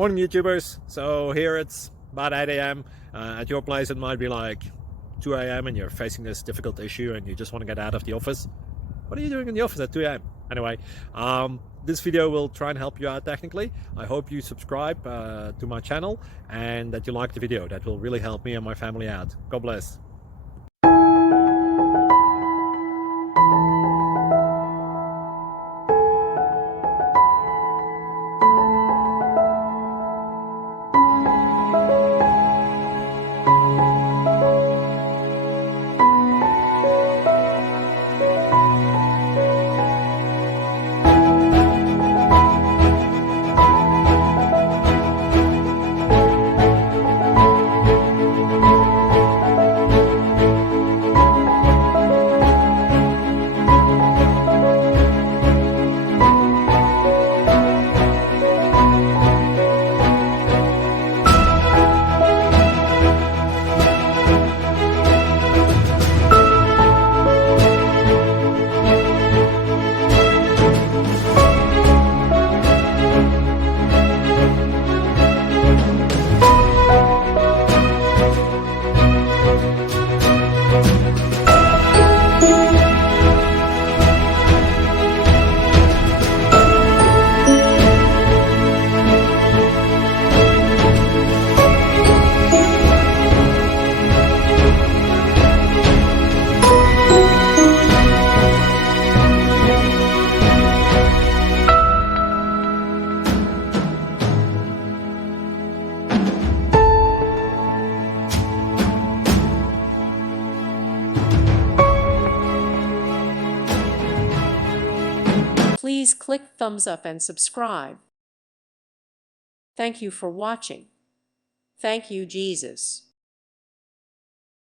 Morning YouTubers. So here it's about 8 a.m. At your place it might be like 2 a.m. and you're facing this difficult issue and you just want to get out of the office. What are you doing in the office at 2 a.m.? Anyway, this video will try and help you out technically. I hope you subscribe to my channel and that you like the video. That will really help me and my family out. God bless. Please click thumbs up and subscribe. Thank you for watching. Thank you, Jesus.